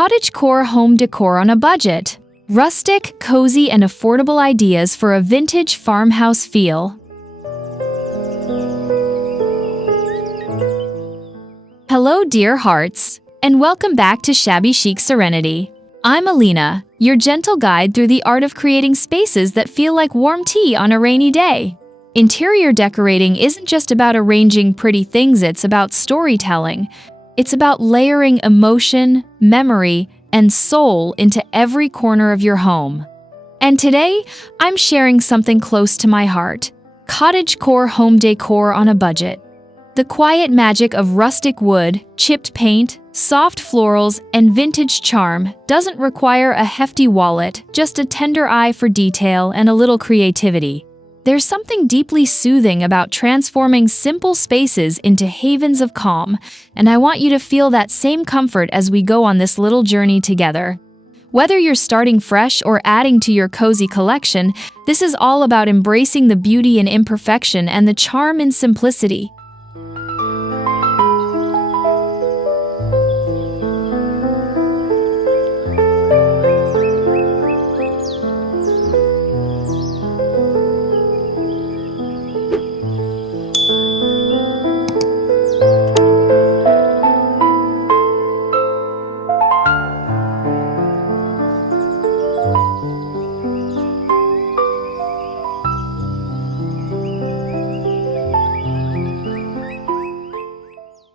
Cottagecore home decor on a budget. Rustic, cozy, and affordable ideas for a vintage farmhouse feel. Hello, dear hearts, and welcome back to Shabby Chic Serenity. I'm Alina, your gentle guide through the art of creating spaces that feel like warm tea on a rainy day. Interior decorating isn't just about arranging pretty things, it's about storytelling. It's about layering emotion, memory, and soul into every corner of your home. And today, I'm sharing something close to my heart: cottagecore home decor on a budget. The quiet magic of rustic wood, chipped paint, soft florals, and vintage charm doesn't require a hefty wallet, just a tender eye for detail and a little creativity. There's something deeply soothing about transforming simple spaces into havens of calm, and I want you to feel that same comfort as we go on this little journey together. Whether you're starting fresh or adding to your cozy collection, this is all about embracing the beauty in imperfection and the charm in simplicity.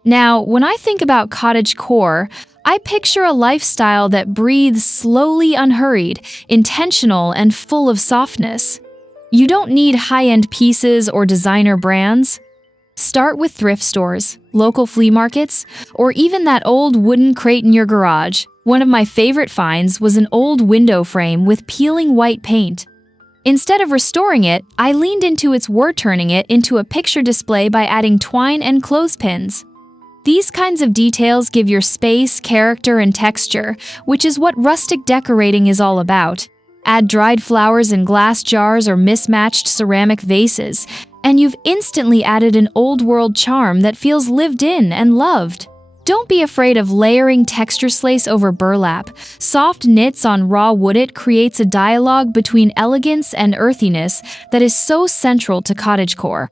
Now, when I think about cottagecore, I picture a lifestyle that breathes slowly, unhurried, intentional, and full of softness. You don't need high-end pieces or designer brands. Start with thrift stores, local flea markets, or even that old wooden crate in your garage. One of my favorite finds was an old window frame with peeling white paint. Instead of restoring it, I leaned into its worth, turning it into a picture display by adding twine and clothespins. These kinds of details give your space character and texture, which is what rustic decorating is all about. Add dried flowers in glass jars or mismatched ceramic vases, and you've instantly added an old-world charm that feels lived in and loved. Don't be afraid of layering texture lace over burlap. Soft knits on raw wood. It creates a dialogue between elegance and earthiness that is so central to cottagecore.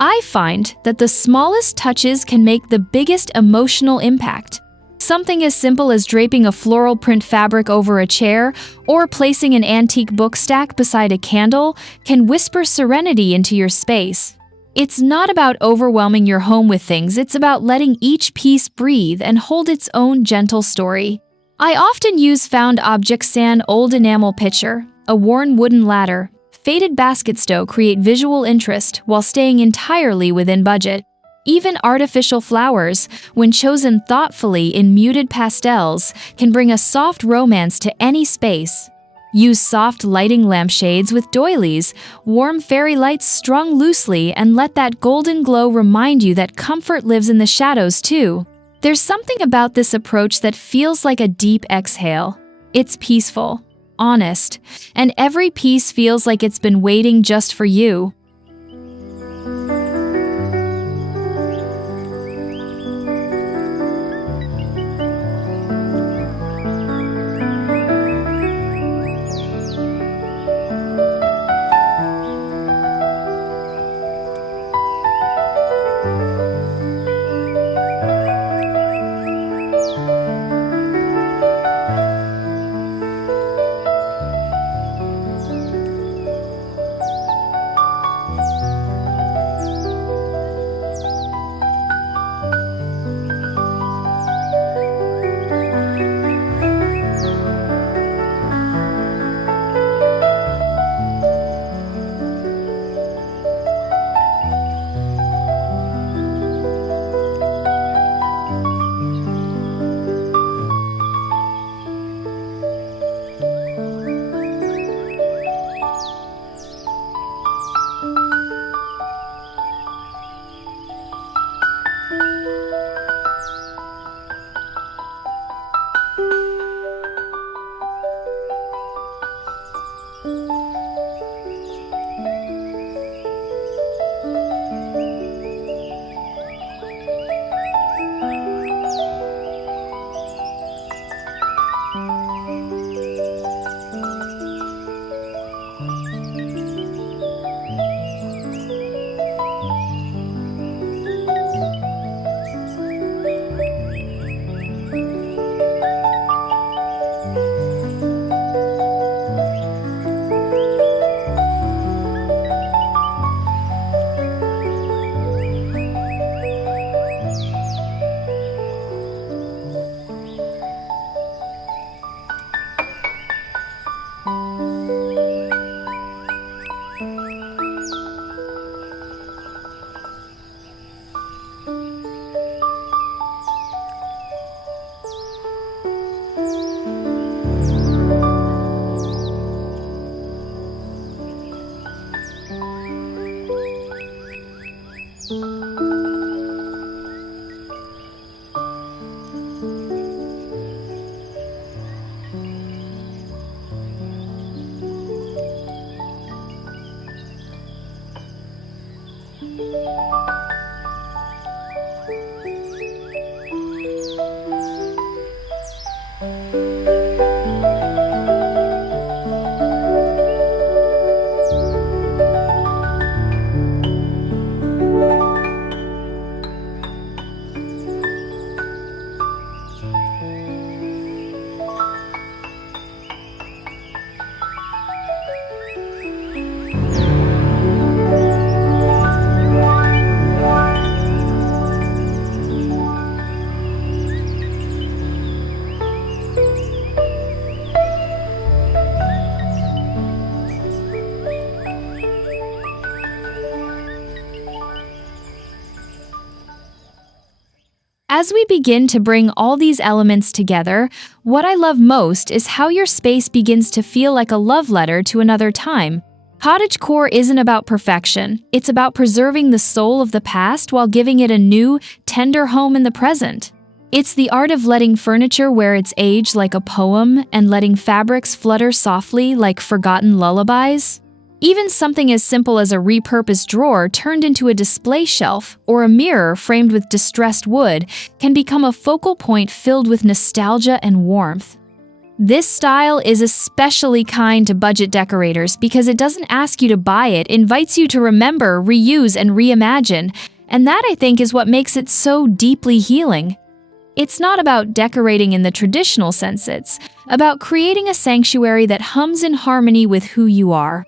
I find that the smallest touches can make the biggest emotional impact. Something as simple as draping a floral print fabric over a chair or placing an antique book stack beside a candle can whisper serenity into your space. It's not about overwhelming your home with things, it's about letting each piece breathe and hold its own gentle story. I often use found objects: an old enamel pitcher, a worn wooden ladder, faded basket to create visual interest while staying entirely within budget. Even artificial flowers, when chosen thoughtfully in muted pastels, can bring a soft romance to any space. Use soft lighting lampshades with doilies, warm fairy lights strung loosely, and let that golden glow remind you that comfort lives in the shadows too. There's something about this approach that feels like a deep exhale. It's peaceful, honest, and every piece feels like it's been waiting just for you. As we begin to bring all these elements together, what I love most is how your space begins to feel like a love letter to another time. Cottagecore isn't about perfection, it's about preserving the soul of the past while giving it a new, tender home in the present. It's the art of letting furniture wear its age like a poem and letting fabrics flutter softly like forgotten lullabies. Even something as simple as a repurposed drawer turned into a display shelf or a mirror framed with distressed wood can become a focal point filled with nostalgia and warmth. This style is especially kind to budget decorators because it doesn't ask you to buy it, invites you to remember, reuse, and reimagine, and that I think is what makes it so deeply healing. It's not about decorating in the traditional sense, it's about creating a sanctuary that hums in harmony with who you are.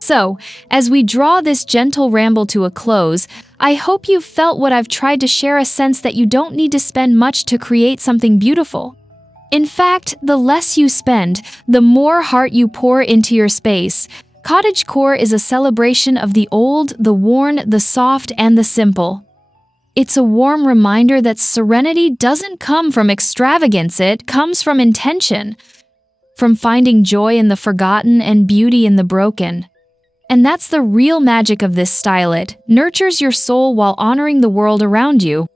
So, as we draw this gentle ramble to a close, I hope you've felt what I've tried to share, a sense that you don't need to spend much to create something beautiful. In fact, the less you spend, the more heart you pour into your space. Cottagecore is a celebration of the old, the worn, the soft, and the simple. It's a warm reminder that serenity doesn't come from extravagance, it comes from intention, from finding joy in the forgotten and beauty in the broken. And that's the real magic of this style. It nurtures your soul while honoring the world around you.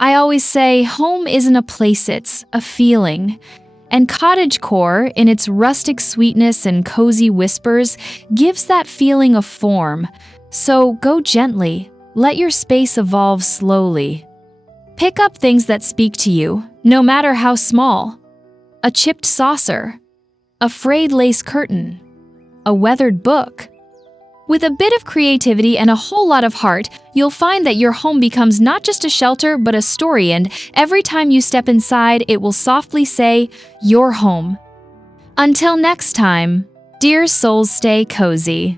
I always say home isn't a place, it's a feeling. And cottagecore, in its rustic sweetness and cozy whispers, gives that feeling a form. So go gently, let your space evolve slowly. Pick up things that speak to you, no matter how small. A chipped saucer, a frayed lace curtain, a weathered book. With a bit of creativity and a whole lot of heart, you'll find that your home becomes not just a shelter but a story, and every time you step inside, it will softly say, "Your home." Until next time, dear souls, stay cozy.